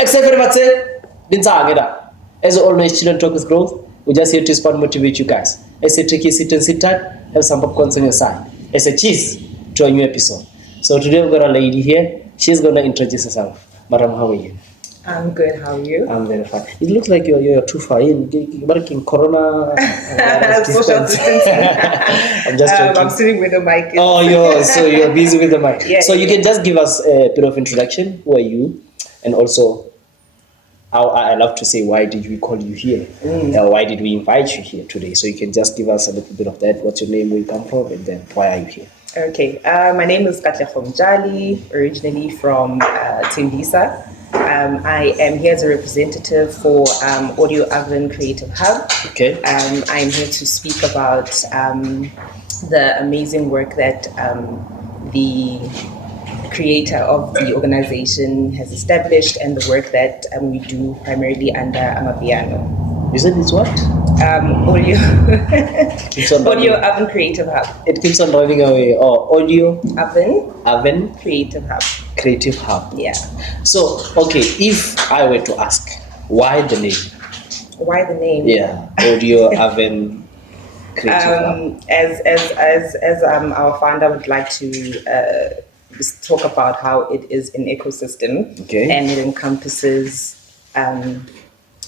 Except for as always, Children Talk with Growth. We're just here to inspire and motivate you guys. As a tricky sit and sit tight, have some popcorn on your side. As a cheese to a new episode. So today we've got a lady here. She's gonna introduce herself. Madam, how are you? I'm good. How are you? I'm very fine. It looks like you're too far in. You're working Corona. Social distancing. I'm just joking. I'm sitting with the mic. Oh, you're busy with the mic. Yeah, so you can just give us a bit of introduction. Who are you? And also, I love to say, why did we call you here? Why did we invite you here today? So you can just give us a little bit of that. What's your name, where you come from, and then why are you here? Okay. My name is Katlego Mjali, originally from Tembisa. I am here as a representative for Audio Oven Creative Hub. Okay. I'm here to speak about the amazing work that the creator of the organization has established and the work that we do primarily under Amapiano. You said it's what? Audio Oven Creative Hub. It keeps on running away. Oh, Audio Oven Creative Hub. Creative Hub. Yeah. So, okay, if I were to ask, why the name? Why the name? Yeah, Audio Oven Creative Hub. As our founder would like to just talk about how it is an ecosystem, okay, and it encompasses a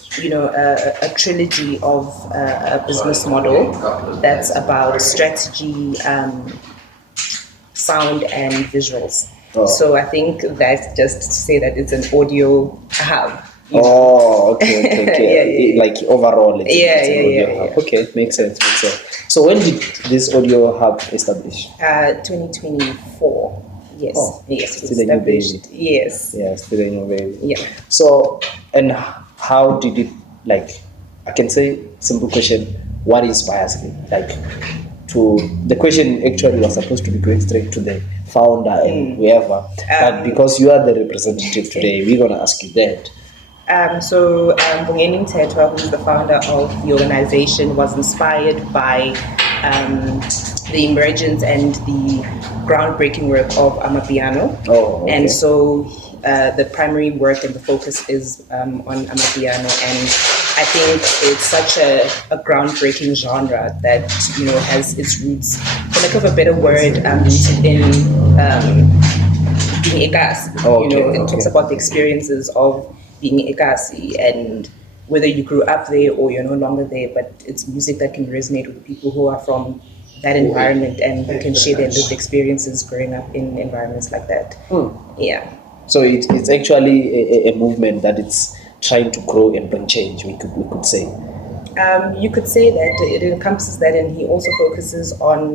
trilogy of a business model that's about strategy, sound, and visuals. Oh. So I think that's just to say that it's an audio hub. Oh, okay. Yeah. Like overall, it's an audio hub. Yeah. Okay, makes sense. So when did this audio hub establish? 2024. Yes. Oh, yes. Still a new baby. Yes. Yeah, still a new baby. Yeah. So, and how did it, like, I can say, simple question, what inspires me? Like, the question actually was supposed to be going straight to the founder and whoever, but because you are the representative today, we're going to ask you that. So Bongeni Mthethwa, who's the founder of the organization, was inspired by the emergence and the groundbreaking work of Amapiano. Oh, okay. And so the primary work and the focus is on Amapiano, and I think it's such a groundbreaking genre that has its roots, for lack of a better word, rooted in being Ekasi. It talks about the experiences of being Ekasi, and whether you grew up there or you're no longer there, but it's music that can resonate with people who are from that environment and who can share their lived experiences growing up in environments like that. Yeah. So it's actually a movement that it's trying to grow and bring change, we could say. You could say that it encompasses that, and he also focuses on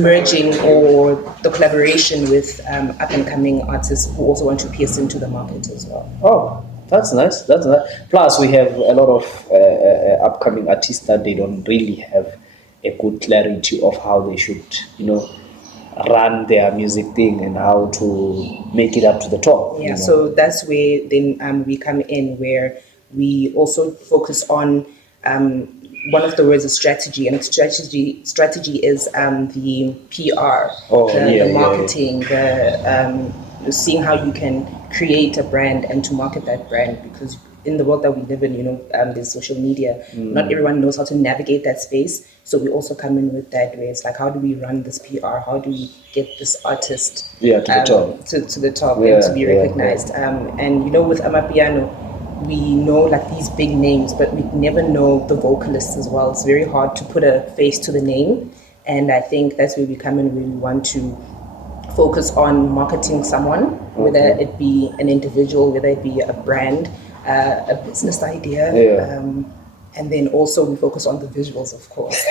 merging or the collaboration with up-and-coming artists who also want to pierce into the market as well. Oh, that's nice. Plus, we have a lot of upcoming artists that they don't really have a good clarity of how they should, run their music thing and how to make it up to the top. Yeah, so that's where then we come in, where we also focus on one of the words is strategy, and strategy is the PR, the marketing, the seeing how you can create a brand and to market that brand, because in the world that we live in, there's social media. Not everyone knows how to navigate that space. So we also come in with that, where it's like, how do we run this PR? How do we get this artist to the top, to the top, and to be recognized? And with Amapiano, we know like these big names, but we never know the vocalists as well. It's very hard to put a face to the name, and I think that's where we come in, where we want to focus on marketing someone, whether it be an individual, whether it be a brand, a business idea, and then also we focus on the visuals, of course.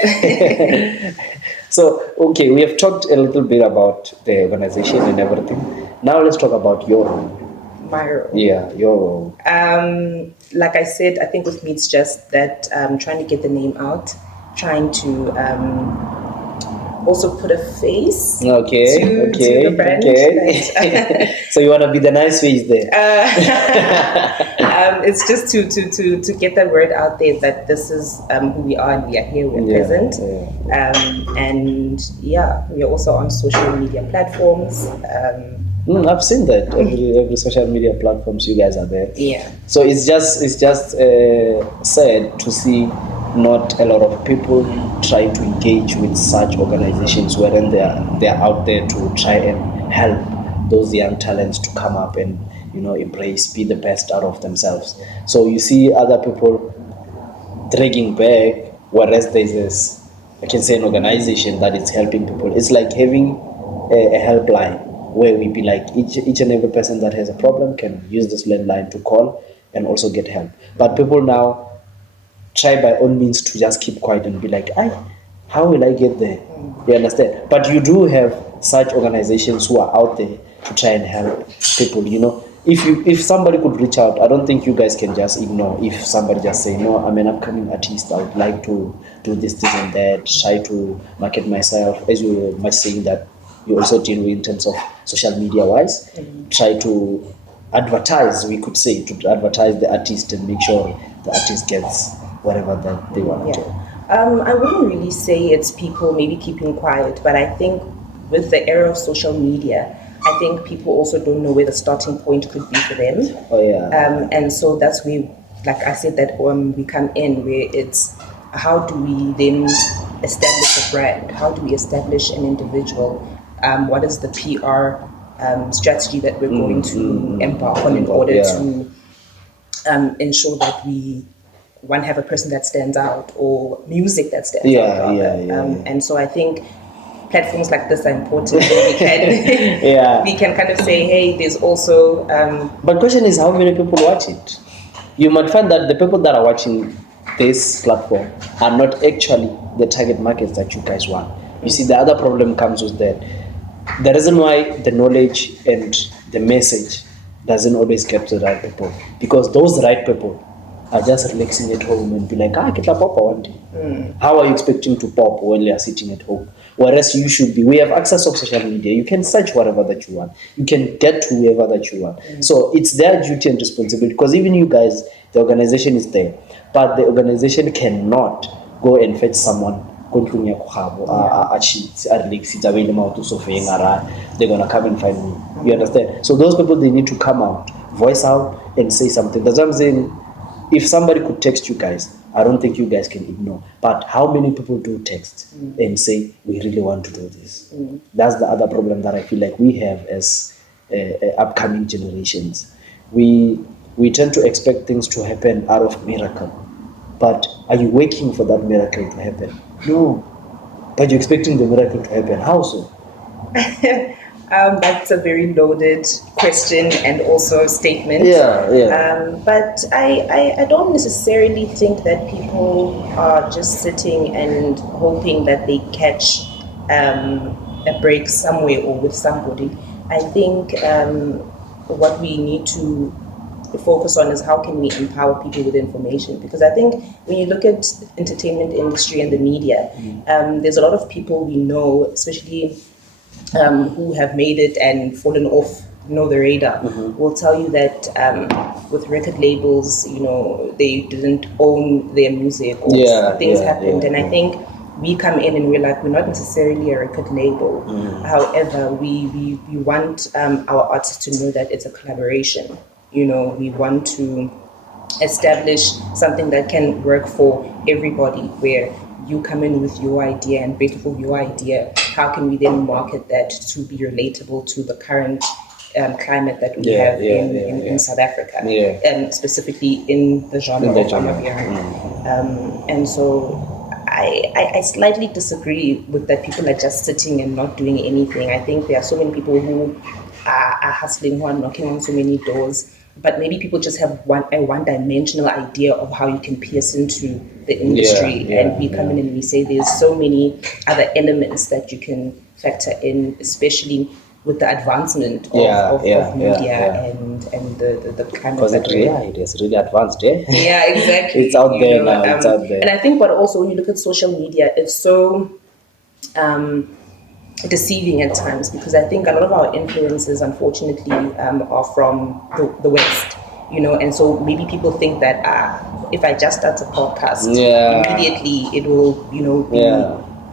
So, okay, we have talked a little bit about the organization and everything. Now let's talk about your role. My role? Yeah, your role. Like I said, I think with me it's just that trying to get the name out, trying to also put a face to the brand. Okay. So you want to be the nice face there? It's just to get that word out there that this is who we are, and we are here, we're present. And we are also on social media platforms. I've seen that every social media platforms you guys are there. Yeah. So it's just sad to see not a lot of people try to engage with such organizations wherein they are out there to try and help those young talents to come up and embrace, be the best out of themselves. So you see other people dragging back, whereas there's this, I can say, an organization that is helping people. It's like having a helpline where we be like each and every person that has a problem can use this landline to call and also get help. But people now try by all means to just keep quiet and be like, how will I get there? You understand? But you do have such organizations who are out there to try and help people. If somebody could reach out, I don't think you guys can just ignore. If somebody just say, no, I'm an upcoming artist, I would like to do this and that, try to market myself, as you were much saying that you also deal with in terms of social media wise, try to advertise, we could say, to advertise the artist and make sure the artist gets whatever that they want to. I wouldn't really say it's people maybe keeping quiet, but I think with the era of social media, I think people also don't know where the starting point could be for them. Oh yeah. And so that's where, like I said, that we come in where it's how do we then establish a brand? How do we establish an individual? What is the PR strategy that we're going to embark on in order to ensure that we have a person that stands out or music that stands out rather. And so I think platforms like this are important. We can we can kind of say, hey, there's also but question is, how many people watch it? You might find that the people that are watching this platform are not actually the target markets that you guys want. You see, the other problem comes with that. The reason why the knowledge and the message doesn't always get to the right people, because those right people are just relaxing at home and be like, get a pop one day. How are you expecting to pop when you are sitting at home? Whereas you should be, we have access of social media. You can search whatever that you want. You can get to whoever that you want. So it's their duty and responsibility, because even you guys, the organization is there, but the organization cannot go and fetch someone. They're gonna come and find me. You understand? So those people, they need to come out, voice out, and say something. That's what I'm saying. If somebody could text you guys, I don't think you guys can ignore. But how many people do text and say, we really want to do this? That's the other problem that I feel like we have as upcoming generations. We tend to expect things to happen out of miracle. But are you waiting for that miracle to happen? No. But you're expecting the miracle to happen. How so? That's a very loaded question and also statement. But I don't necessarily think that people are just sitting and hoping that they catch a break somewhere or with somebody. I think what we need to focus on is how can we empower people with information, because I think when you look at entertainment industry and the media, there's a lot of people we know, especially who have made it and fallen off the radar, will tell you that with record labels, they didn't own their music or things happened. And I think we come in and we're like, we're not necessarily a record label. However, we want our artists to know that it's a collaboration. We want to establish something that can work for everybody, where you come in with your idea, and based off of your idea, how can we then market that to be relatable to the current climate that we have in South Africa, and specifically in the genre of Amapiano. And so I slightly disagree with that people are just sitting and not doing anything. I think there are so many people who are hustling, who are knocking on so many doors, but maybe people just have a one-dimensional idea of how you can pierce into the industry, and we come in and we say there's so many other elements that you can factor in, especially with the advancement of media and the kind of... Because it is really advanced, Yeah, exactly. It's out there now, it's out there. And I think, but also when you look at social media, it's so... deceiving at times, because I think a lot of our influences, unfortunately, are from the West, and so maybe people think that if I just start a podcast, immediately it will, be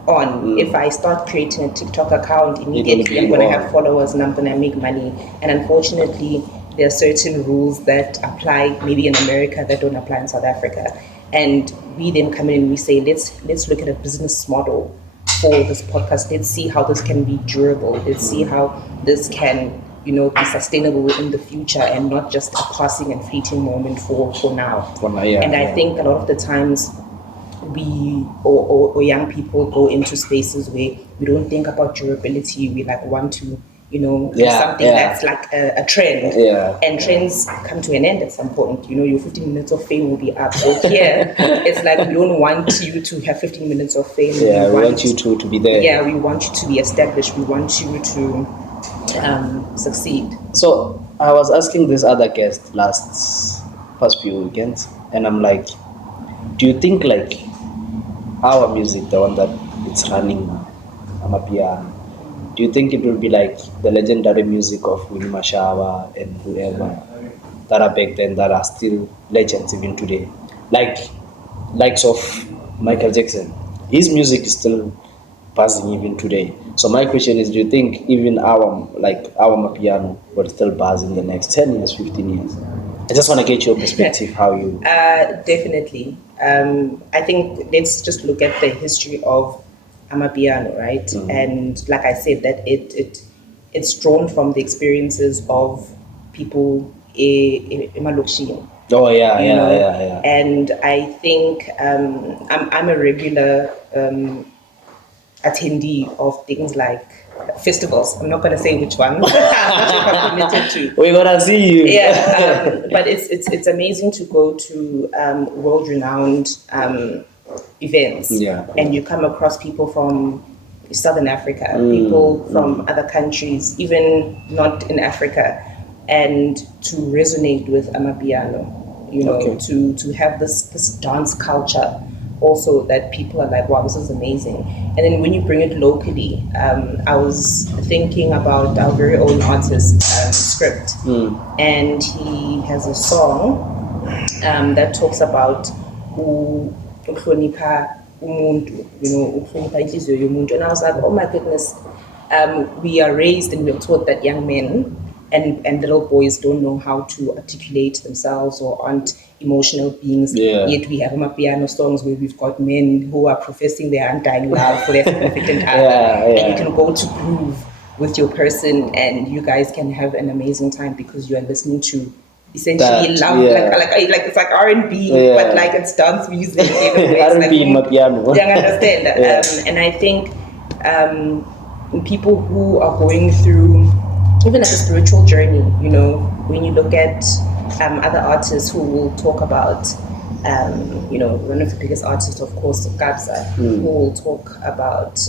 on. If I start creating a TikTok account, immediately I'm be going to on. have followers and I'm going to make money. And unfortunately, there are certain rules that apply maybe in America that don't apply in South Africa. And we then come in and we say, let's look at a business model for this podcast. Let's see how this can be durable. Let's see how this can, be sustainable in the future and not just a passing and fleeting moment for now. And I think a lot of the times we or young people go into spaces where we don't think about durability. We want to do something that's like a trend, and trends come to an end at some point. Your 15 minutes of fame will be up. So here it's like we don't want you to have 15 minutes of fame. We want you to be there. We want you to be established. We want you to succeed. So I was asking this other guest past few weekends, and I'm like, do you think like our music, the one that it's running now, Amapiano, do you think it will be like the legendary music of Winnie Mashawa and whoever that are back then that are still legends even today? Likes of Michael Jackson. His music is still buzzing even today. So my question is, do you think even our Mapiano will still buzz in the next 10 years, 15 years? I just want to get your perspective, how you... Definitely. I think let's just look at the history of Amapiano, right? Mm-hmm. And like I said, that it's drawn from the experiences of people in Malokshini. Oh yeah. And I think I'm a regular attendee of things like festivals. I'm not going to say which one. I'm committed to. We're gonna see you. Yeah, but it's amazing to go to world-renowned events, and you come across people from Southern Africa, people from other countries, even not in Africa, and to resonate with Amapiano, to have this dance culture also that people are like, wow, this is amazing. And then when you bring it locally, I was thinking about our very own artist, Script, and he has a song that talks about ukuhlonipha umuntu, ukuhlonipha inhliziyo yomuntu. And I was like, oh my goodness, we are raised and we are taught that young men and little boys don't know how to articulate themselves or aren't emotional beings. Yet we have Amapiano songs where we've got men who are professing their undying love for their significant other. And you can go to groove with your person and you guys can have an amazing time because you are listening to essentially love, like it's like R&B, but like it's dance music. R&B in Mapiano. You understand? And I think people who are going through even like a spiritual journey, when you look at other artists who will talk about, one of the biggest artists, of course, Kabza, who will talk about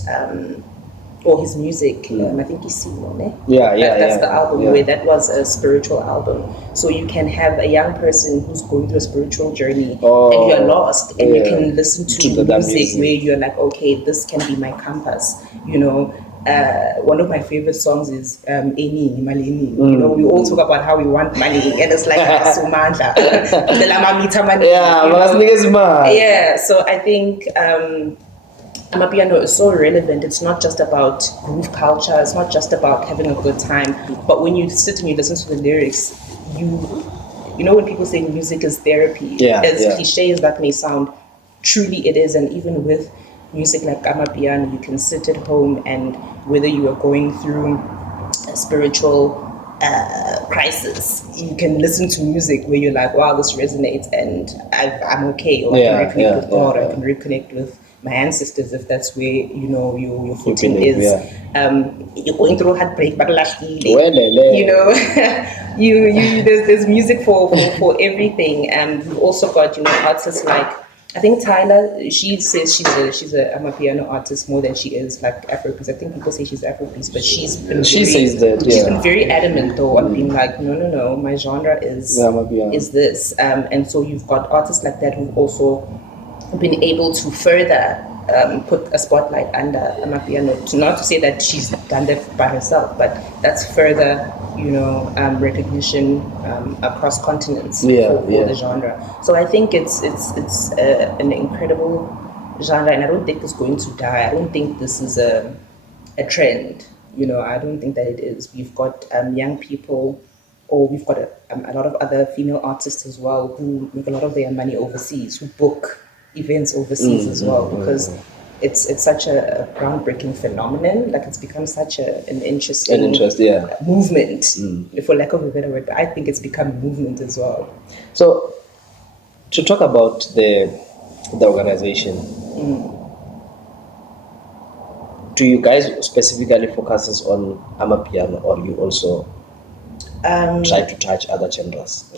or his music. I think he's Simone. That's the album where that was a spiritual album. So you can have a young person who's going through a spiritual journey and you're lost, and you can listen to music where you're like, okay, this can be my compass. One of my favorite songs is Eni Malini. We all talk about how we want money, and it's like Sumanda. So I think Amapiano is so relevant. It's not just about groove culture. It's not just about having a good time. But when you sit and you listen to the lyrics, when people say music is therapy, as cliche as that may sound, truly it is. And even with music like Amapiano, you can sit at home and whether you are going through a spiritual crisis, you can listen to music where you're like, wow, this resonates and I'm okay, or I can reconnect with God, or I can reconnect with my ancestors if that's where your footing is. You're going through heartbreak, but there's music for everything. And we've also got artists like, I think Tyler, she says she's a Amapiano artist more than she is like Afrobeats. I think people say she's Afrobeats, but she's been very adamant though on being like, no, my genre is this. And so you've got artists like that who've also been able to further put a spotlight under Amapiano. Not to say that she's done that by herself, but that's further recognition across continents for the genre. So I think it's an incredible genre, and I don't think it's going to die. I don't think this is a trend. I don't think that it is. We've got young people, or we've got a lot of other female artists as well who make a lot of their money overseas, who book events overseas as well, because it's such a groundbreaking phenomenon. Like, it's become such an interesting movement, for lack of a better word. But I think it's become a movement as well. So, to talk about the organization, do you guys specifically focuses on Amapiano, or you also try to touch other genres?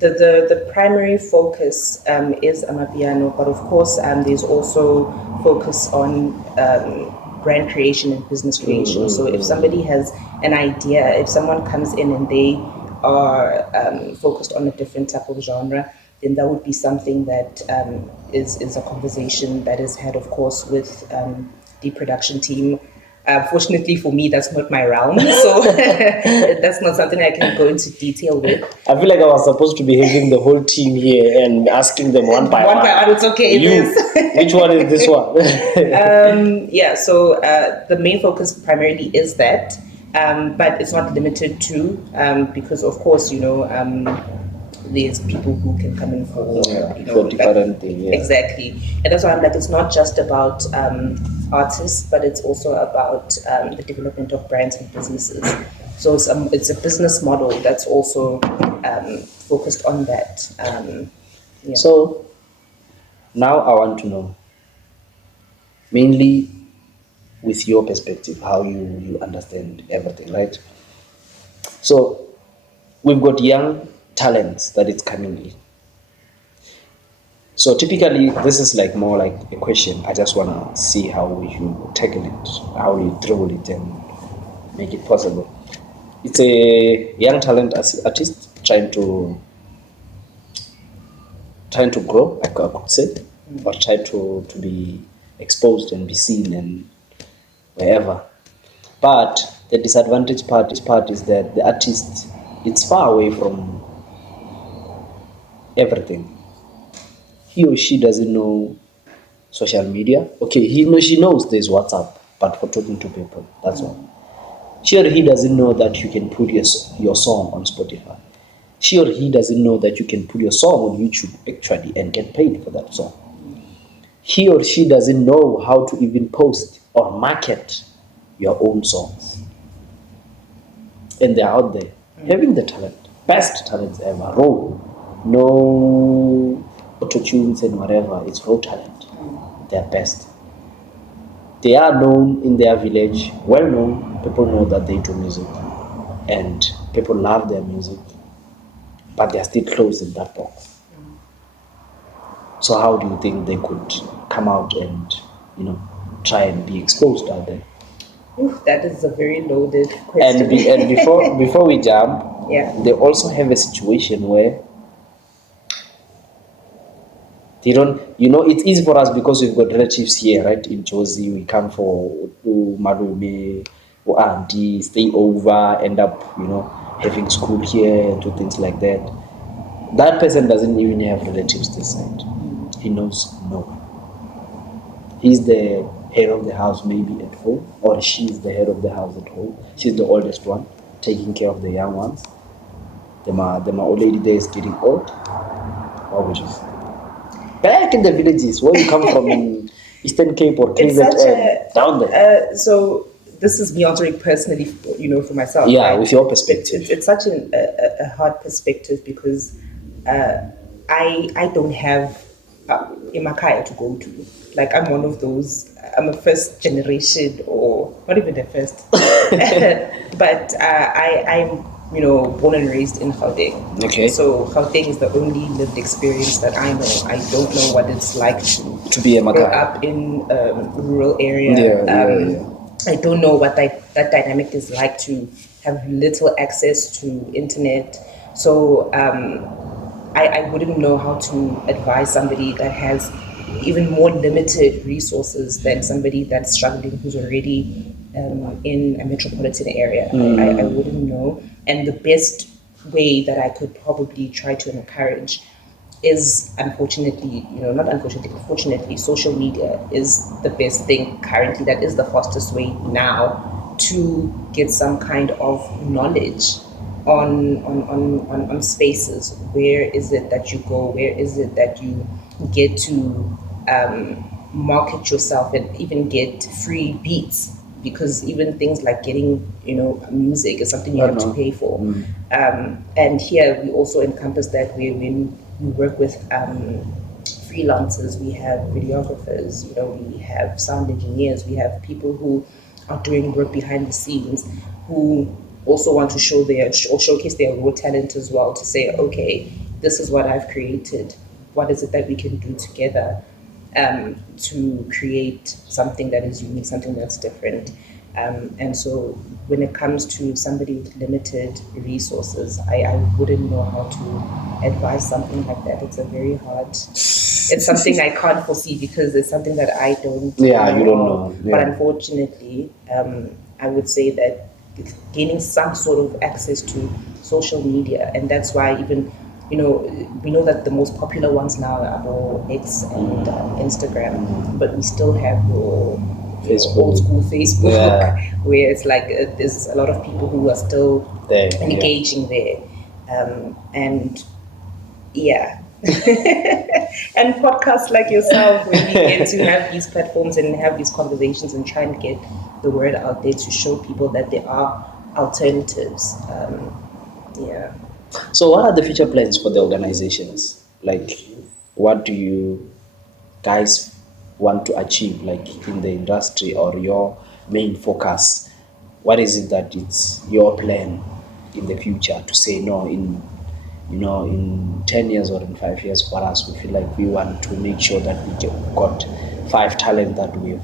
The primary focus is Amapiano, but of course there's also focus on brand creation and business creation. So if somebody has an idea, if someone comes in and they are focused on a different type of genre, then that would be something that is a conversation that is had, of course, with the production team. Fortunately for me, that's not my realm, so that's not something I can go into detail with. I feel like I was supposed to be having the whole team here and asking them one by one. It's okay. Which one is this one? So the main focus primarily is that, but it's not limited to, because of course, there's people who can come in for different things. Yeah. Exactly, and that's why I'm like, it's not just about artists, but it's also about the development of brands and businesses. So it's a business model that's also focused on that. So now I want to know, mainly with your perspective, how you understand everything, right? So we've got young talents that it's coming in. So typically, this is like more like a question. I just want to see how you tackle it, how you throw it and make it possible. It's a young talent artist trying to grow, I could say, or try to be exposed and be seen and wherever. But the disadvantage part is that the artist, it's far away from everything. He or she doesn't know social media. Okay, she knows there's WhatsApp, but for talking to people, that's all. She or he doesn't know that you can put your song on Spotify. She or he doesn't know that you can put your song on YouTube actually and get paid for that song. He or she doesn't know how to even post or market your own songs. And they're out there having the talent, best talents ever, raw, no auto-tunes and whatever, it's raw talent. They're best. They are known in their village, well known. People know that they do music and people love their music, but they're still closed in that box. So how do you think they could come out and try and be exposed out there? Ooh, that is a very loaded question. And before we jump, they also have a situation where they don't, it's easy for us because we've got relatives here, right? In Jozi, we come for Malume or auntie, stay over, end up, having school here and do things like that. That person doesn't even have relatives this side. He knows no. He's the head of the house maybe at home, or she's the head of the house at home. She's the oldest one, taking care of the young ones. The old lady there is getting old. What would you say? Back in the villages, where you come from in Eastern Cape or KZN, down there. So this is me answering personally, for myself. Yeah, right? With your perspective. It's such a hard perspective because I don't have Imakaya to go to. Like, I'm one of those, I'm a first generation, or not even the first, but I'm born and raised in Gauteng. Okay. So Gauteng is the only lived experience that I know. I don't know what it's like to be a grow up in a rural area. I don't know what that dynamic is like to have little access to internet. So I wouldn't know how to advise somebody that has even more limited resources than somebody that's struggling, who's already in a metropolitan area. I wouldn't know. And the best way that I could probably try to encourage is unfortunately, not unfortunately, but fortunately, social media is the best thing currently. That is the fastest way now to get some kind of knowledge on spaces. Where is it that you go? Where is it that you get to market yourself and even get free beats? Because even things like getting, music is something you I have to know. pay for. And here we also encompass that when we work with freelancers, we have videographers, we have sound engineers, we have people who are doing work behind the scenes, who also want to show their or showcase their raw talent as well, to say, okay, this is what I've created. What is it that we can do together to create something that is unique, something that's different? And so when it comes to somebody with limited resources, I wouldn't know how to advise something like that. It's a very hard, it's something I can't foresee because it's something that I don't Yeah, know you don't of. know. But Yeah. unfortunately, I would say that gaining some sort of access to social media, and that's why even, we know that the most popular ones now are all X and Instagram, but we still have your Facebook. old school Facebook, Yeah. where it's like there's a lot of people who are still There, yeah. engaging there, and yeah. And podcasts like yourself, where we get to have these platforms and have these conversations and try and get the word out there to show people that there are alternatives. Yeah. So, what are the future plans for the organizations? Like, what do you guys want to achieve, like in the industry, or your main focus? What is it that it's your plan in the future to say no in, in 10 years or in 5 years? For us, we feel like we want to make sure that got 5 talent that we've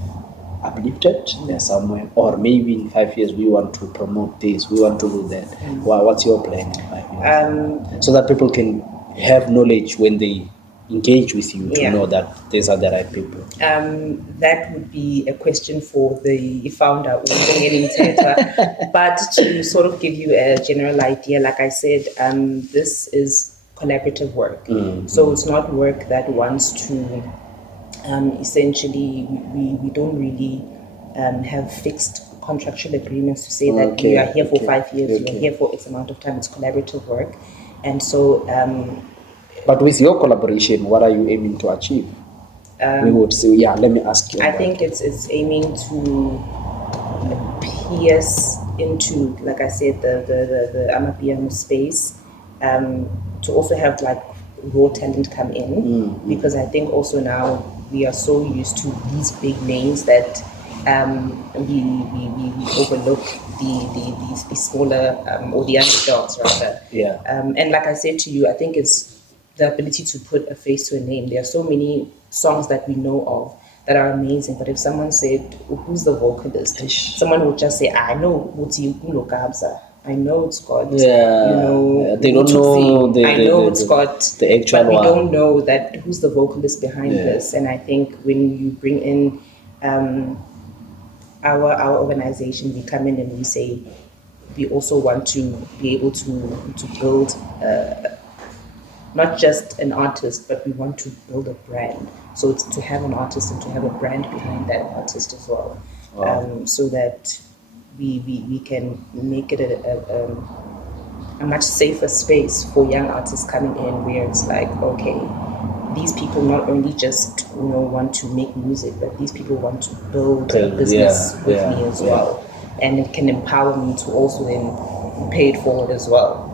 uplifted there somewhere, or maybe in 5 years we want to promote this, we want to do that. What's your plan in 5 years? So that people can have knowledge when they engage with you, to Yeah. know that these are the right people. That would be a question for the founder, but to sort of give you a general idea, like I said, this is collaborative work. So it's not work that wants to essentially, we don't really have fixed contractual agreements to say that Okay, you are here for okay, 5 years, okay. you're here for X amount of time. It's collaborative work. And so But with your collaboration, what are you aiming to achieve? We would say, yeah, let me ask you. I think it's aiming to pierce into, like I said, the Amapiano space, to also have like raw talent come in, because I think also now we are so used to these big names that we overlook the smaller or the underdogs rather. Yeah. And like I said to you, I think it's the ability to put a face to a name. There are so many songs that we know of that are amazing, but if someone said, who's the vocalist? Someone would just say, I know Muti Kabza. I know it's got, Yeah, they don't know I know it's got, the actual but we one. don't know that who's the vocalist behind Yeah. this. And I think when you bring in our organization, we come in and we say we also want to be able to build not just an artist, but we want to build a brand. So it's to have an artist and to have a brand behind that artist as well. Wow. So that we can make it a much safer space for young artists coming in, where it's like, okay, these people not only just want to make music, but these people want to build a business with me as well, and it can empower me to also then pay it forward as well.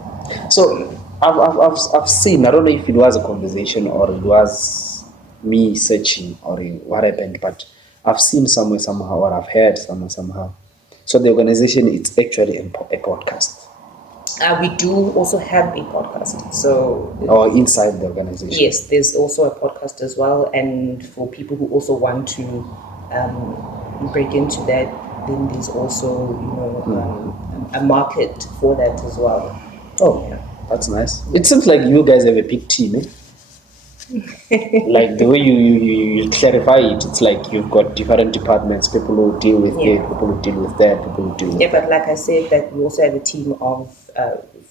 So I've seen, I don't know if it was a conversation or it was me searching or what happened, but I've seen somewhere somehow, or I've heard somewhere somehow. So the organization, it's actually a podcast. We do also have a podcast. So or inside the organization. Yes, there's also a podcast as well, and for people who also want to break into that, then there's also a market for that as well. Oh, yeah, that's nice. It seems like you guys have a big team, eh? Like the way you clarify it, it's like you've got different departments, people who deal with it, people who deal with that, people who deal with but like I said, that we also have a team of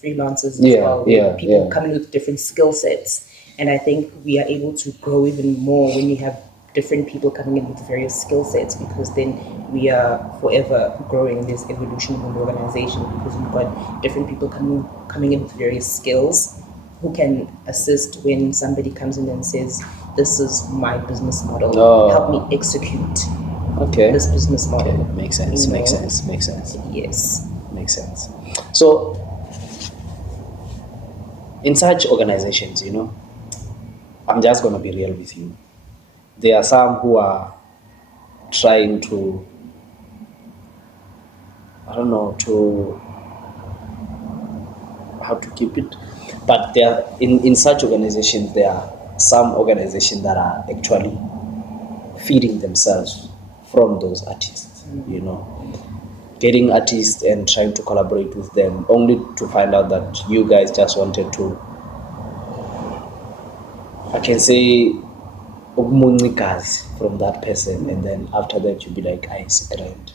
freelancers as Yeah, well. yeah, People yeah. coming with different skill sets. And I think we are able to grow even more when we have different people coming in with various skill sets, because then we are forever growing. There's evolution in the organization because we've got different people coming in with various skills who can assist when somebody comes in and says, "This is my business model. Help me execute Okay. this business model." Okay. Makes sense. You Makes know? sense. Makes sense. Yes. Makes sense. So, in such organizations, I'm just going to be real with you. There are some who are trying to, I don't know, to how to keep it, but there are, in such organizations, there are some organizations that are actually feeding themselves from those artists, getting artists and trying to collaborate with them, only to find out that you guys just wanted to, I can say, from that person, and then after that you'll be like, it's a grind.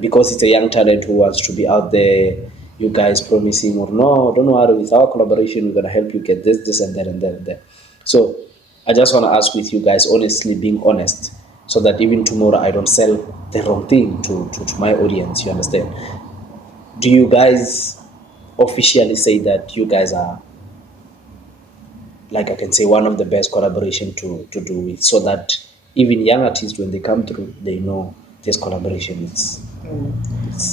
Because it's a young talent who wants to be out there, you guys promising, or no, don't worry, with our collaboration we're going to help you get this and that and that and that. So I just want to ask with you guys, honestly, being honest, so that even tomorrow I don't sell the wrong thing to my audience, you understand? Do you guys officially say that you guys are, like I can say, one of the best collaboration to do with, so that even young artists, when they come through, they know this collaboration it's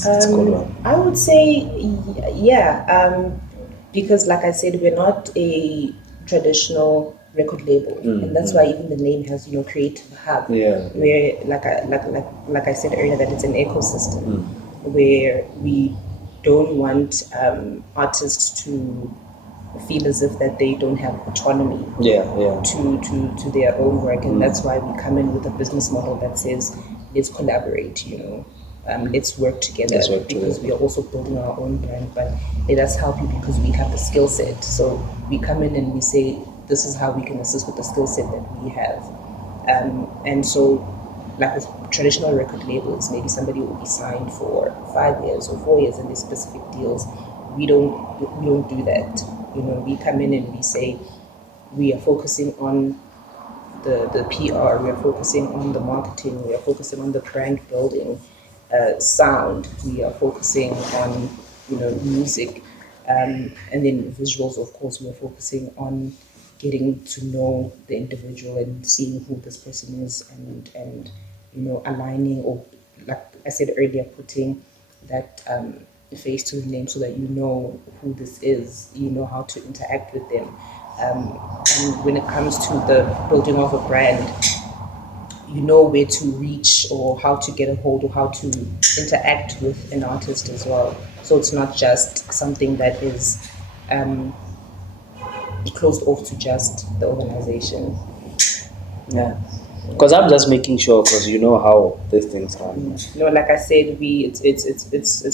a good one. I would say, yeah, because like I said, we're not a traditional record label, and that's why even the name has, Creative Hub, where, like I said earlier, that it's an ecosystem where we don't want artists to feel as if that they don't have autonomy to their own work, and that's why we come in with a business model that says, let's collaborate, let's work together, because we are also building our own brand, but let us help you because we have the skill set. So we come in and we say, this is how we can assist with the skill set that we have. And so, like with traditional record labels, maybe somebody will be signed for 5 years or 4 years in these specific deals. We don't do that. We come in and we say, we are focusing on the PR, we are focusing on the marketing, we are focusing on the brand building, sound, we are focusing on music, and then visuals. Of course, we are focusing on getting to know the individual and seeing who this person is, and aligning, or like I said earlier, putting that face to the name, so that you know who this is, you know how to interact with them. And when it comes to the building of a brand, you know where to reach, or how to get a hold, or how to interact with an artist as well. So it's not just something that is closed off to just the organization. Yeah. Because I'm just making sure, because you know how these things run. Like I said, it's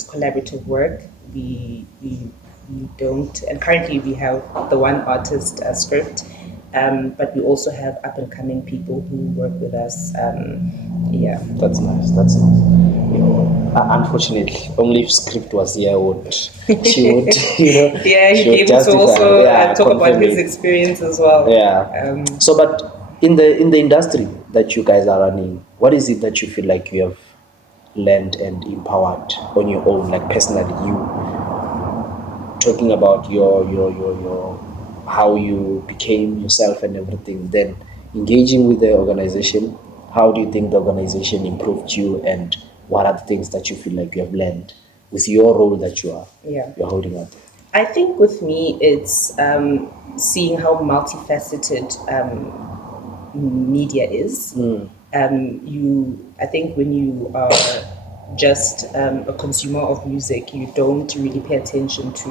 collaborative work. We don't, and currently we have the one artist script, but we also have up and coming people who work with us. Yeah, that's nice. That's nice. Unfortunately, only if script was here would she would yeah, he'd be able to also talk about his experience as well. Yeah. So, but in the industry that you guys are running, what is it that you feel like you have learned and empowered on your own, like personally, you talking about your how you became yourself and everything, then engaging with the organization, how do you think the organization improved you, and what are the things that you feel like you have learned with your role that you're holding out there? I think with me, it's seeing how multifaceted media is. I think when you are just a consumer of music, you don't really pay attention to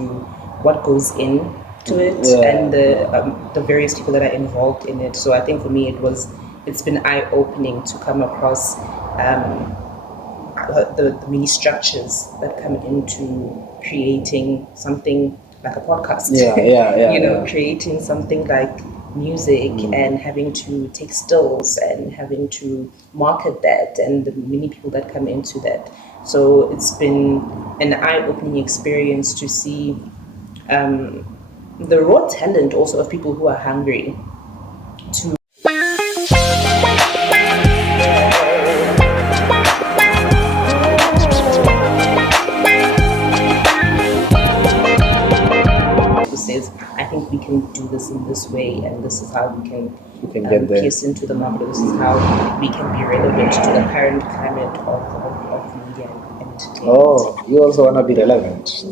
what goes in to it, and the various people that are involved in it. So I think for me, it's been eye-opening to come across the many structures that come into creating something like a podcast. Creating something like music, and having to take stills and having to market that, and the many people that come into that. So it's been an eye-opening experience to see the raw talent also of people who are hungry to says, I think we can do this in this way, and this is how we can get there. pierce into the market. This is how we can be relevant to the current climate of media and entertainment. Oh, you also want to be relevant.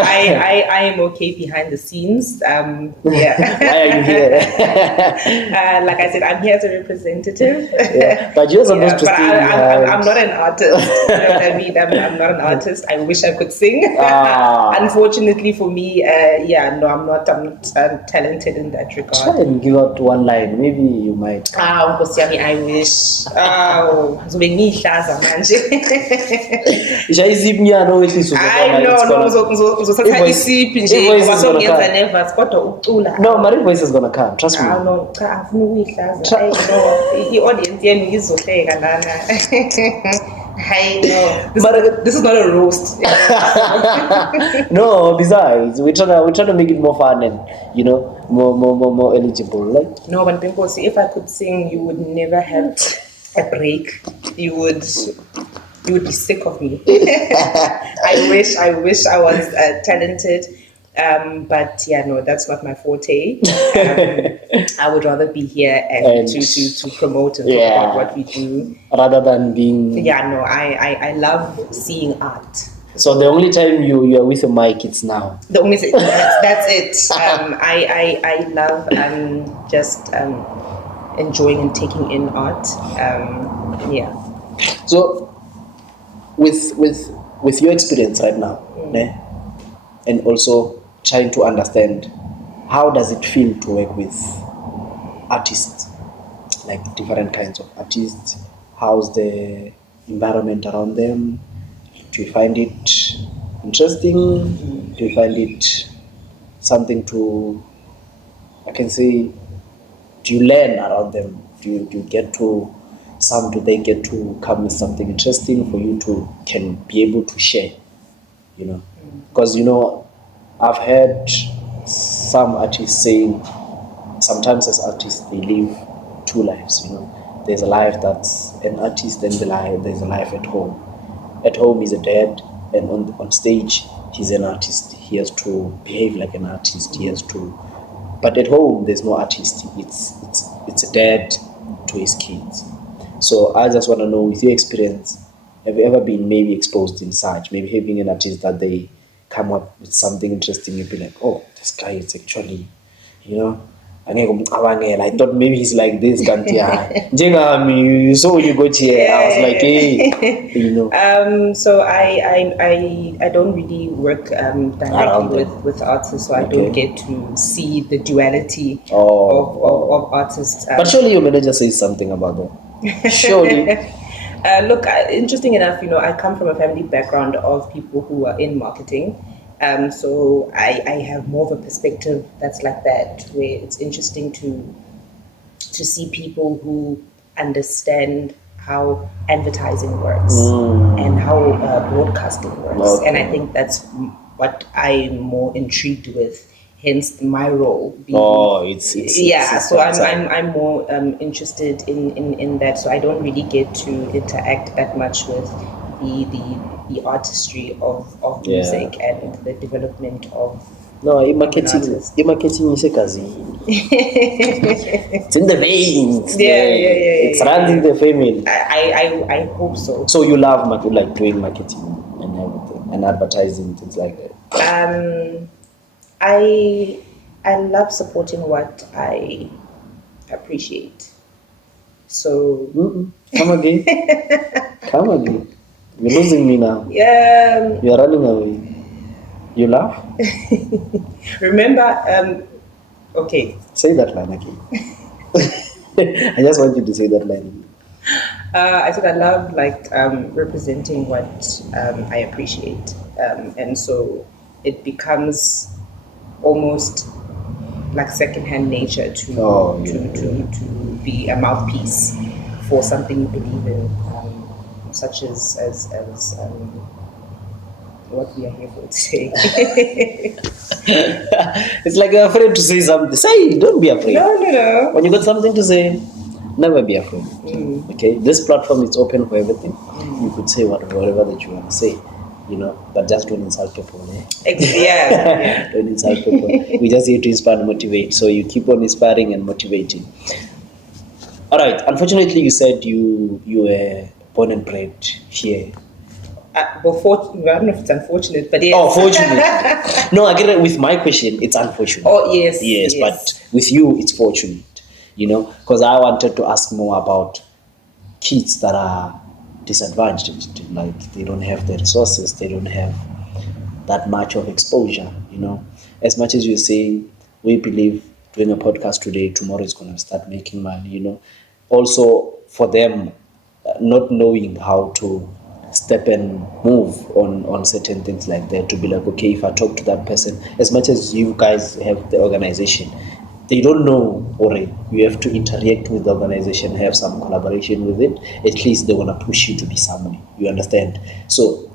I am okay behind the scenes. Yeah. Why are you here? Like I said, I'm here as a representative. Yeah, but you're supposed to but stay I'm not an artist. You know what I mean? I'm not an artist. I wish I could sing. Unfortunately for me, no, I'm not talented in that regard. Try and give out one line. Maybe you might. Nkosiyami, I wish. Ngizobe ngiyihlaza manje. Ngizothatha isiphi nje ngoba songenza nervous kodwa ukucula. No, my voice is gonna come. Trust me. No, cha afuna ukuyihlaza. No, i-audience yenu izohleka lana. Hey, no. This is not a roast. No, besides, we're trying to make it more fun and more eligible, like. No, but Pimposi, if I could sing, you would never have a break. You would be sick of me. I wish I was talented. But yeah, no, that's not my forte. I would rather be here and to promote and talk about what we do rather than being. Yeah, no, I love seeing art. So the only time you are with a mic, it's now. The only that's it. I love just enjoying and taking in art. Yeah. So with your experience right now, and also trying to understand how does it feel to work with artists, like different kinds of artists. How's the environment around them? Do you find it interesting? Do you find it something to, I can say, do you learn around them? Do you get to, do they get to come with something interesting for you to can be able to share? Because I've heard some artists saying sometimes as artists they live two lives. There's a life that's an artist, and there's a life at home. At home he's a dad, and on stage he's an artist. He has to behave like an artist. He has to, but at home there's no artist. It's a dad to his kids. So I just want to know, with your experience, have you ever been maybe exposed in such, maybe having an artist that they come up with something interesting, you'd be like, oh, this guy is actually, I thought maybe he's like this, so you go here. I was like, hey, So I don't really work directly with artists, so I don't get to see the duality of artists. But surely your manager says something about that. Surely. Look, interesting enough, I come from a family background of people who are in marketing. So I have more of a perspective that's like that, where it's interesting to see people who understand how advertising works and how broadcasting works. Okay. And I think that's what I'm more intrigued with. Hence my role being, I'm more interested in that. So I don't really get to interact that much with the artistry of music and the development of marketing is a kazi. It's in the veins. It's runs in the family. I hope so. So you love like doing marketing and everything and advertising, things like that. I love supporting what I appreciate. So come again. You're losing me now. Yeah. You're running away. You laugh? Remember, okay. Say that line again. I just want you to say that line. I said I love representing what I appreciate, and so it becomes almost like secondhand nature to be a mouthpiece for something you believe in, such as what we are here for today. It's like you're afraid to say something. Say, don't be afraid. No. When you got something to say, never be afraid. Okay, this platform is open for everything. You could say whatever that you want to say, but just don't insult people. Yeah. Don't insult people. We just here to inspire and motivate. So you keep on inspiring and motivating. All right. Unfortunately, you said you were born and bred here. I don't know if it's unfortunate, but yes. Oh, fortunate. No, I get it. With my question, it's unfortunate. Oh, yes. Yes, but with you, it's fortunate. Because I wanted to ask more about kids that are disadvantaged. Like they don't have the resources, they don't have that much of exposure. As much as you're saying, we believe doing a podcast today, tomorrow is going to start making money. Also, for them, not knowing how to step and move on certain things like that, to be like, okay, if I talk to that person, as much as you guys have the organization, they don't know already. You have to interact with the organization, have some collaboration with it. At least they want to push you to be somewhere. You understand? So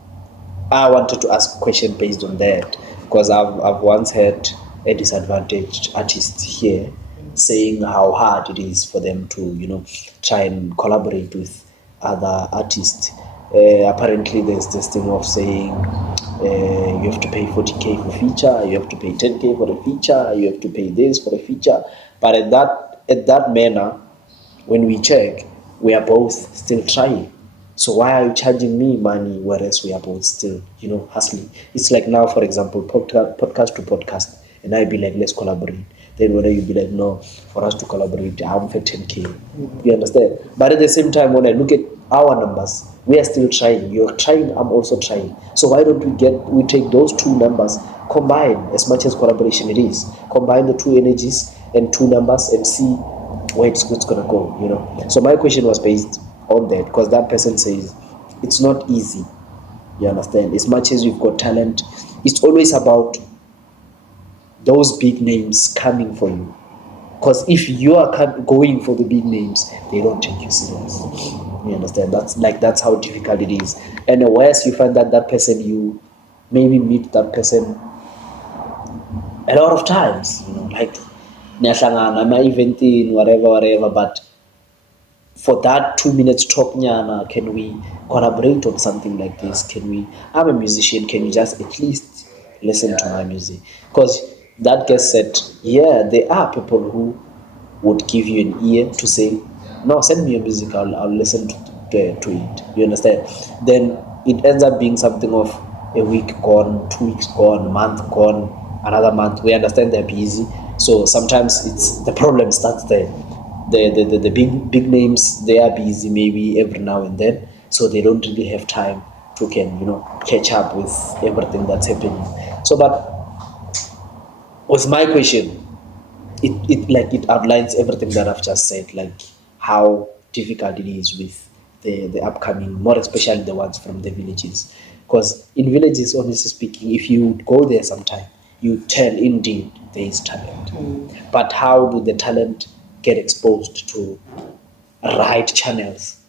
I wanted to ask a question based on that, because I've once had a disadvantaged artist here saying how hard it is for them to try and collaborate with other artists. Apparently there's this thing of saying you have to pay 40k for feature, you have to pay 10k for the feature, you have to pay this for the feature. But at that manner, when we check, we are both still trying. So why are you charging me money whereas we are both still, hustling? It's like now, for example, podcast to podcast, and I be like, let's collaborate. Then whether you be like, no, for us to collaborate, I'm for 10k. You understand? But at the same time, when I look at our numbers, we are still trying. You're trying, I'm also trying. So why don't we take those two numbers, combine as much as collaboration it is, combine the two energies and two numbers and see where it's gonna go. So my question was based on that, because that person says it's not easy. You understand? As much as you've got talent, it's always about those big names coming for you. Because if you are going for the big names, they don't take you serious. You understand? That's how difficult it is. And whereas you find that person, you maybe meet that person a lot of times, like event in whatever, but for that 2 minutes talk, nyana, can we collaborate on something like this? I'm a musician, can you just at least listen to my music? Because that gets said, yeah, there are people who would give you an ear to say, no, send me your music, I'll listen to it. You understand? Then it ends up being something of a week gone, 2 weeks gone, a month gone, another month. We understand they're busy, so sometimes it's the problem starts there. The big names, they are busy maybe every now and then, so they don't really have time to catch up with everything that's happening. So, but with my question, it outlines everything that I've just said, like how difficult it is with the upcoming, more especially the ones from the villages. Because in villages, honestly speaking, if you go there sometime, you tell indeed there is talent. But how do the talent get exposed to right channels?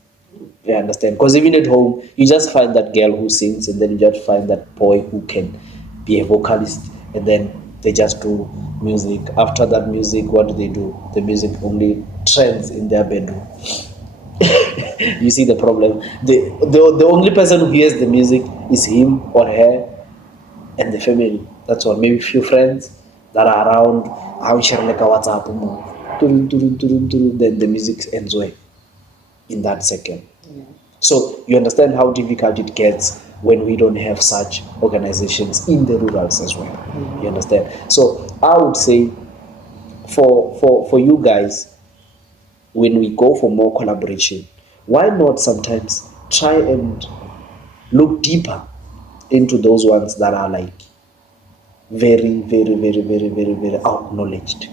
You understand? Because even at home, you just find that girl who sings, and then you just find that boy who can be a vocalist, and then they just do music. After that music, what do? The music only trends in their bedroom. You see the problem? The only person who hears the music is him or her and the family. That's all. Maybe few friends that are around. I'll share like a WhatsApp. Then the music ends way in that second. So you understand how difficult it gets when we don't have such organizations in the rurals as well. You understand? So I would say for you guys, when we go for more collaboration, why not sometimes try and look deeper into those ones that are like very, very, very, very, very, very acknowledged.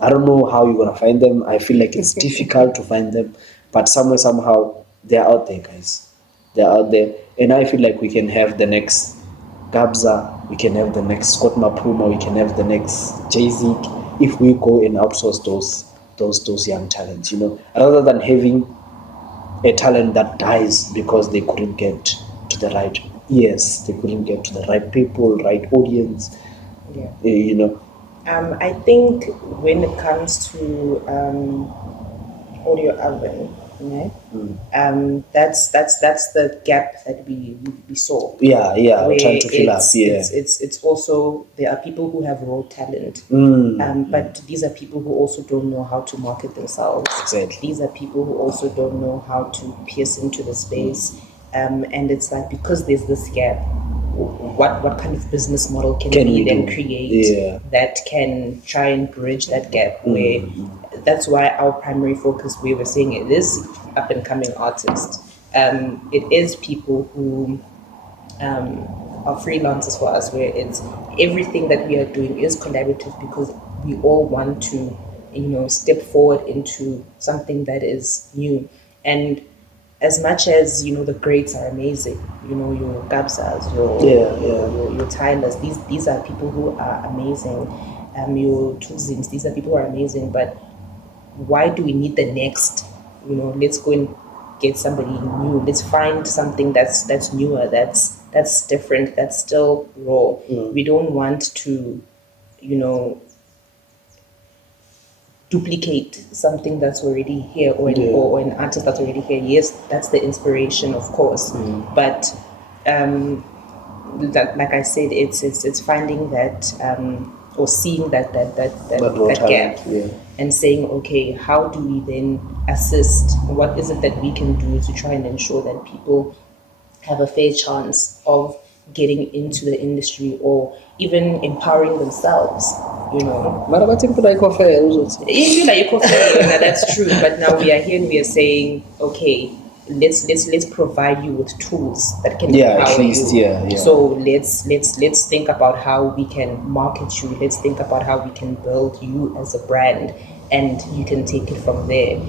I don't know how you're gonna find them. I feel like it's difficult to find them, but somewhere, somehow, they're out there, guys. They're out there, and I feel like we can have the next Gabza, we can have the next Scott Mapuma, we can have the next Jay-Z if we go and outsource those young talents. Rather than having a talent that dies because they couldn't get to the right Yes, they couldn't get to the right people, right audience. Yeah. You know. I think when it comes to audio oven, right? That's the gap that we saw, Yeah, we're where trying to fill up. Yeah. it's also, there are people who have raw talent, but these are people who also don't know how to market themselves. Exactly. These are people who also don't know how to pierce into the space, and it's like, because there's this gap, what kind of business model can we we then do? create Yeah. that can try and bridge that gap, where that's why our primary focus, we were saying, it is up and coming artists. It is people who are freelancers for us, where it's everything that we are doing is collaborative, because we all want to, step forward into something that is new. And as much as, the grades are amazing, your Gabsas, your Tylers, these are people who are amazing. Your Tuzins, these are people who are amazing, but why do we need the next? Let's go and get somebody new. Let's find something that's newer, that's different, that's still raw. We don't want to, you know, duplicate something that's already here, or or an artist that's already here. Yes, that's the inspiration, of course, but that, like I said, it's finding that, or seeing that gap, and saying, okay, how do we then assist? What is it that we can do to try and ensure that people have a fair chance of getting into the industry, or even empowering themselves? Mara bathi impilo ayikho fair uzothi. Impilo ayikho fair, yona, that's true. But now we are here and we are saying, okay, let's provide you with tools that can empower you. So let's think about how we can market you. Let's think about how we can build you as a brand, and you can take it from there.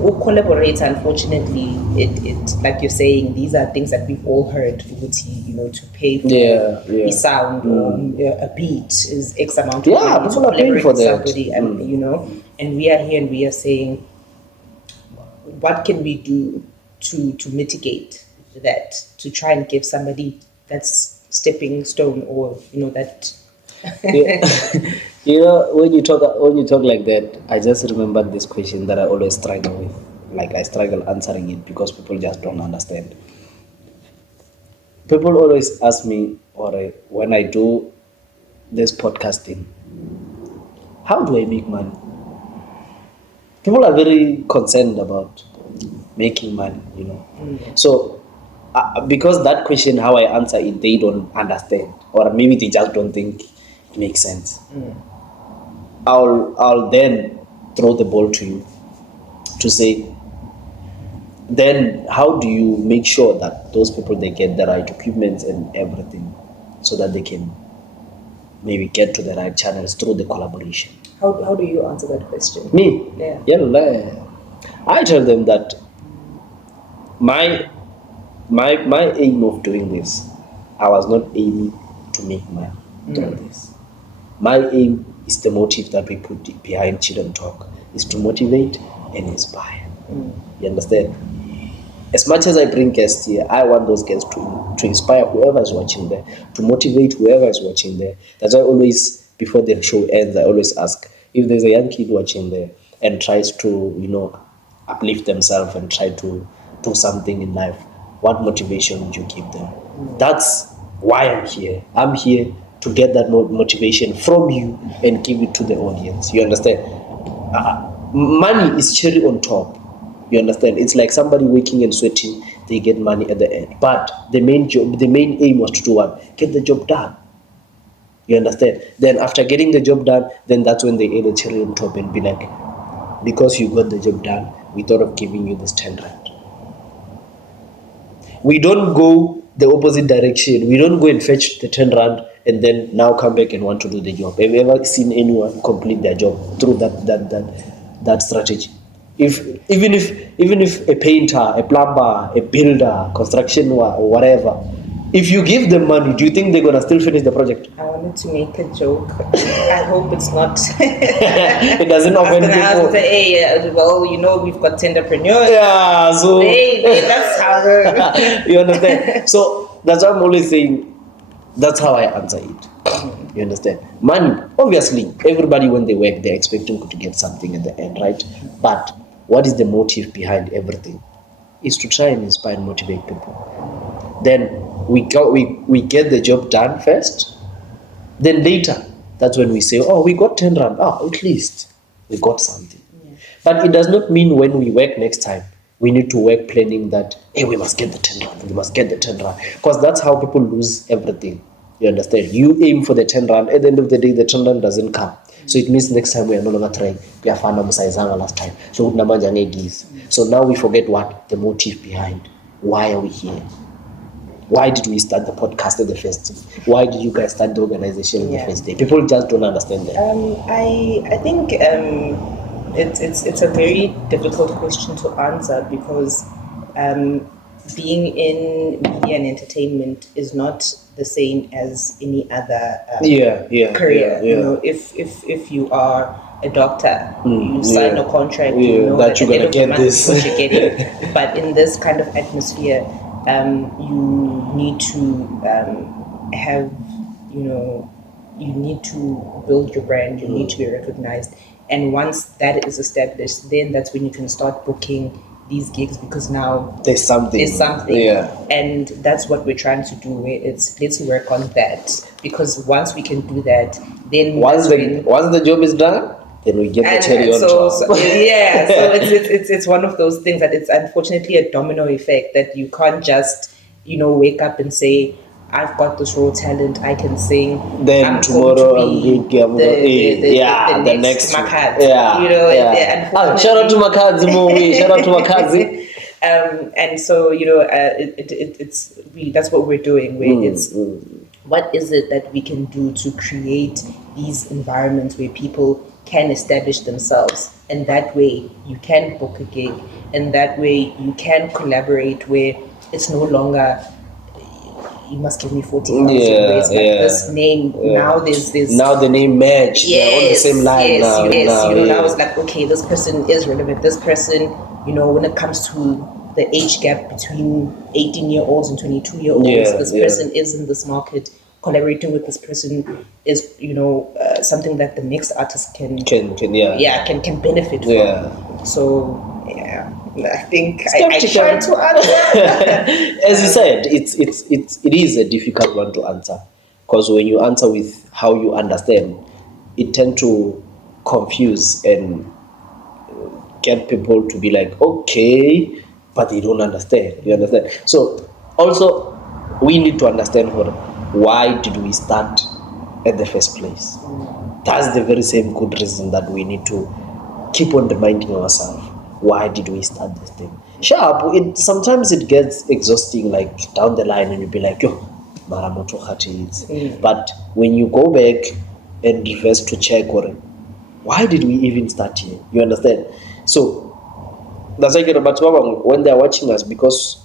Or collaborate. Unfortunately, it like you're saying, these are things that we've all heard. To pay for a sound, or a beat is X amount of money. People are paying for that. Somebody, and we are here and we are saying, what can we do to mitigate that, to try and give somebody that's stepping stone, or that. When you talk like that, I just remember this question that I always struggle with. Like, I struggle answering it because people just don't understand. People always ask me, or when I do this podcasting, how do I make money? People are very concerned about making money, So, because that question, how I answer it, they don't understand, or maybe they just don't think it makes sense. I'll then throw the ball to you to say, then how do you make sure that those people, they get the right equipment and everything, so that they can maybe get to the right channels through the collaboration? How do you answer that question? Me? Yeah. I tell them that my aim of doing this, I was not aiming to make money through this. My aim is the motive that we put behind Children Talk, is to motivate and inspire. You understand? As much as I bring guests here, I want those guests to inspire whoever is watching there, to motivate whoever is watching there. That's why always, before the show ends, I always ask, if there's a young kid watching there and tries to, uplift themselves and try to do something in life, what motivation would you give them? That's why I'm here. I'm here to get that motivation from you and give it to the audience. You understand? Money is cherry on top. You understand? It's like somebody waking and sweating, they get money at the end. But the main aim was to do what? Get the job done. You understand? Then after getting the job done, then that's when they add a cherry on top and be like, because you got the job done, we thought of giving you this 10 rand. We don't go the opposite direction. We don't go and fetch the 10 rand and then now come back and want to do the job. Have you ever seen anyone complete their job through that strategy? Even if a painter, a plumber, a builder, construction or whatever, if you give them money, do you think they're gonna still finish the project? I wanted to make a joke. I hope it's not. It doesn't offend people. Hey, well, we've got tenderpreneurs. Yeah, so That's how. you understand. So that's why I'm always saying, that's how I answer it. You understand? Money, obviously, everybody when they work, they're expecting to get something at the end, right? But what is the motive behind everything? Is to try and inspire and motivate people. Then we get the job done first. Then later, that's when we say, oh, we got 10 rand. Oh, at least we got something. Yeah. But it does not mean when we work next time, we need to work planning that, hey, we must get the 10 rand, we must get the 10 rand. Because that's how people lose everything. You understand? You aim for the 10 rand, at the end of the day, the 10 rand doesn't come. So it means next time we are no longer trying. We are found last time. So so now we forget what the motive behind. Why are we here? Why did we start the podcast at the first day? Why did you guys start the organization in the first day? People just don't understand that. I think it's a very difficult question to answer because being in media and entertainment is not the same as any other career. You know, if you are a doctor, you sign a contract, you know that you're at the end gonna of the get month this. is what you're getting. But in this kind of atmosphere, you need to have, you need to build your brand, you need to be recognized. And once that is established, then that's when you can start booking these gigs because now there's something. Yeah. And that's what we're trying to do, where it's let's work on that. Because once we can do that, then once the job is done, then we get the cherry on top. So it's one of those things that it's unfortunately a domino effect that you can't just, wake up and say, I've got this raw talent, I can sing. Then tomorrow I'm going the next Makazi. Shout out to Makazi movie. Shout out to Makazi. And so that's what we're doing. What is it that we can do to create these environments where people can establish themselves, and that way you can book a gig, and that way you can collaborate where it's no longer you must give me 40,000 this name now there's now the name match, they're on the same line now. Now it's like, okay, this person is relevant, this person, when it comes to the age gap between 18-year-olds and 22-year-olds, this person is in this market. Collaborating with this person is, something that the next artist can benefit from. So I think I try to answer. As you said, it is a difficult one to answer, because when you answer with how you understand, it tends to confuse and get people to be like, okay, but they don't understand. You understand? So also we need to understand why did we start at the first place. That's the very same good reason that we need to keep on reminding ourselves, why did we start this thing? Sometimes it gets exhausting, like down the line, and you'll be like, yo, maramoto khati. But when you go back and reverse to check, why did we even start here? You understand? So that's like when they're watching us, because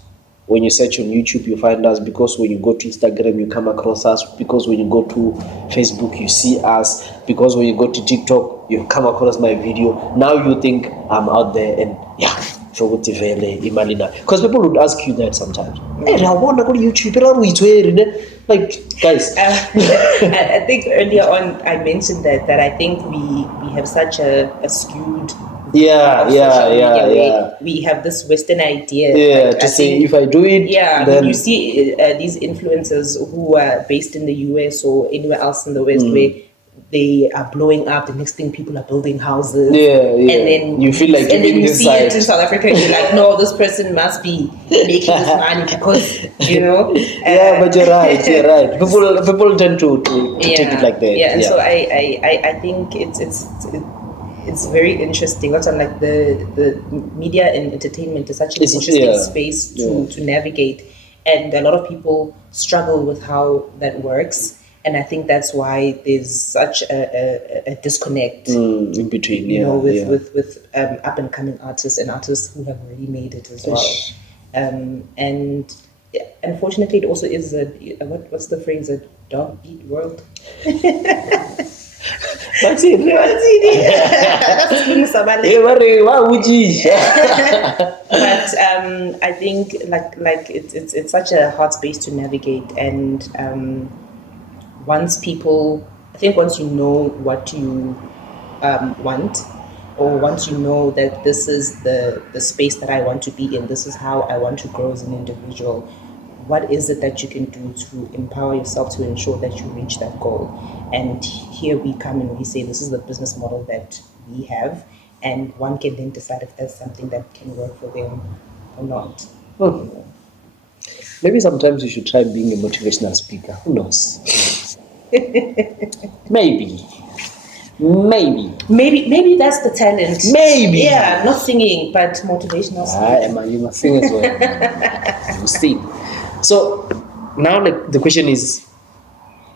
when you search on YouTube, you find us, because when you go to Instagram, you come across us, because when you go to Facebook, you see us, because when you go to TikTok, you come across my video. Now you think I'm out there and because people would ask you that sometimes. Hey, I want to go to YouTube. Like, guys. I think earlier on I mentioned that I think we have such a skewed we have this Western idea to say if I do it, then you see these influencers who are based in the US or anywhere else in the West where they are blowing up. The next thing, people are building houses. And then you feel like, and then you see it in South Africa, and you're like, no, this person must be making this money because but you're right. You're right. People tend to take it like that. And so I think it's very interesting. What's on like the media and entertainment is such an interesting space to navigate, and a lot of people struggle with how that works. And I think that's why there's such a disconnect in between, with up and coming artists and artists who have already made it as well. And unfortunately, it also is what's the phrase, a dog eat world. Vaccine. That's Lungisabale. But I think like it's such a hard space to navigate, and once you know what you want, or once you know that this is the space that I want to be in, this is how I want to grow as an individual, what is it that you can do to empower yourself to ensure that you reach that goal? And here we come and we say this is the business model that we have, and one can then decide if that's something that can work for them or not. Maybe sometimes you should try being a motivational speaker. Who knows? Maybe That's the talent. Maybe. Yeah, not singing, but motivational speaking. You must sing as well. You sing. So now the question is,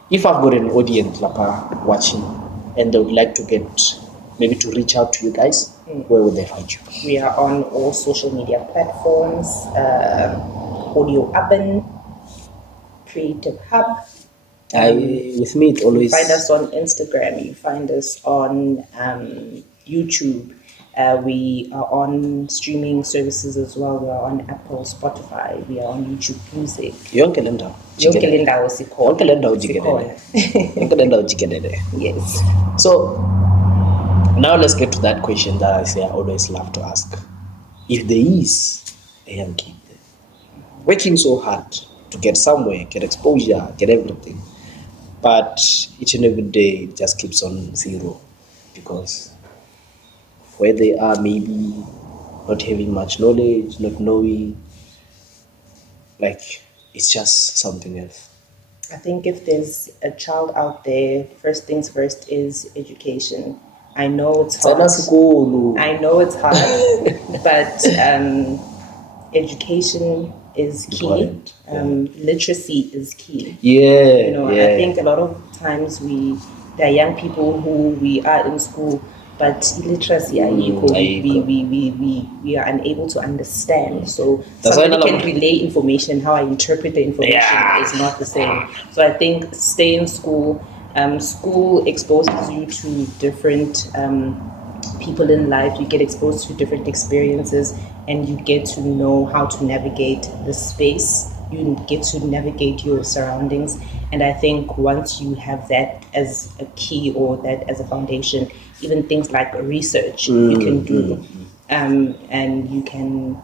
if I've got an audience watching and they would like to maybe to reach out to you guys, where would they find you? We are on all social media platforms, Audio Oven, Creative Hub. With me, it always. You find us on Instagram. You find us on YouTube. We are on streaming services as well. We are on Apple, Spotify. We are on YouTube Music. Yonke le ndawo jikelele. Yes. So now let's get to that question that I say I always love to ask. If there is a young kid working so hard to get somewhere, get exposure, get everything, but each and every day it just keeps on zero because where they are, maybe not having much knowledge, not knowing, like it's just something else. I think if there's a child out there, first things first is education. I know it's hard. But education is key. Literacy is key. Yeah. I think a lot of times there are young people who we are in school, but illiteracy we are unable to understand. So somebody can relay information, how I interpret the information is not the same. So I think stay in school. School exposes you to different people in life. You get exposed to different experiences, and you get to know how to navigate the space. You get to navigate your surroundings. And I think once you have that as a key or that as a foundation, even things like research you can do, and you can,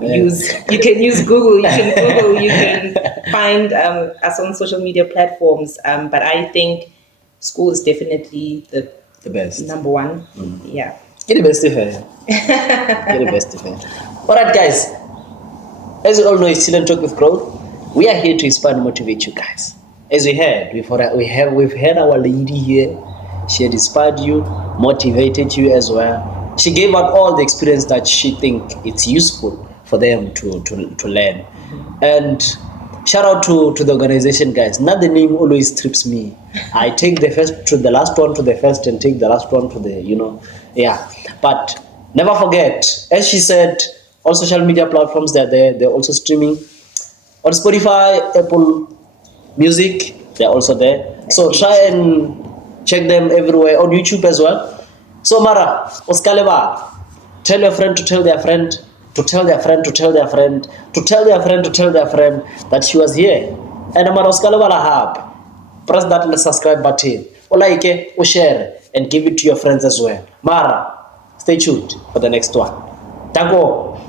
use Google. You can find us on social media platforms. But I think school is definitely the best, number one. Yeah. Get the best of her. All right, guys. As you all know, it's Still and Talk with Growth. We are here to inspire and motivate you guys. As we heard, we've had our lady here. She had inspired you, motivated you as well. She gave out all the experience that she think it's useful for them to learn. And shout out to the organization, guys. Not the name always trips me. I take the first to the last one to the first and take the last one to the, But never forget, as she said, all social media platforms, they're there. They're also streaming on Spotify, Apple Music. They're also there. So try and check them everywhere, on YouTube as well. So Mara, Oskaleba, tell your friend to tell their friend, to tell their friend, to tell their friend, to tell their friend, to tell their friend that she was here. And Mara Oskaleba Lahab, press that subscribe button, or like it, or share, and give it to your friends as well. Mara, stay tuned for the next one. Tango.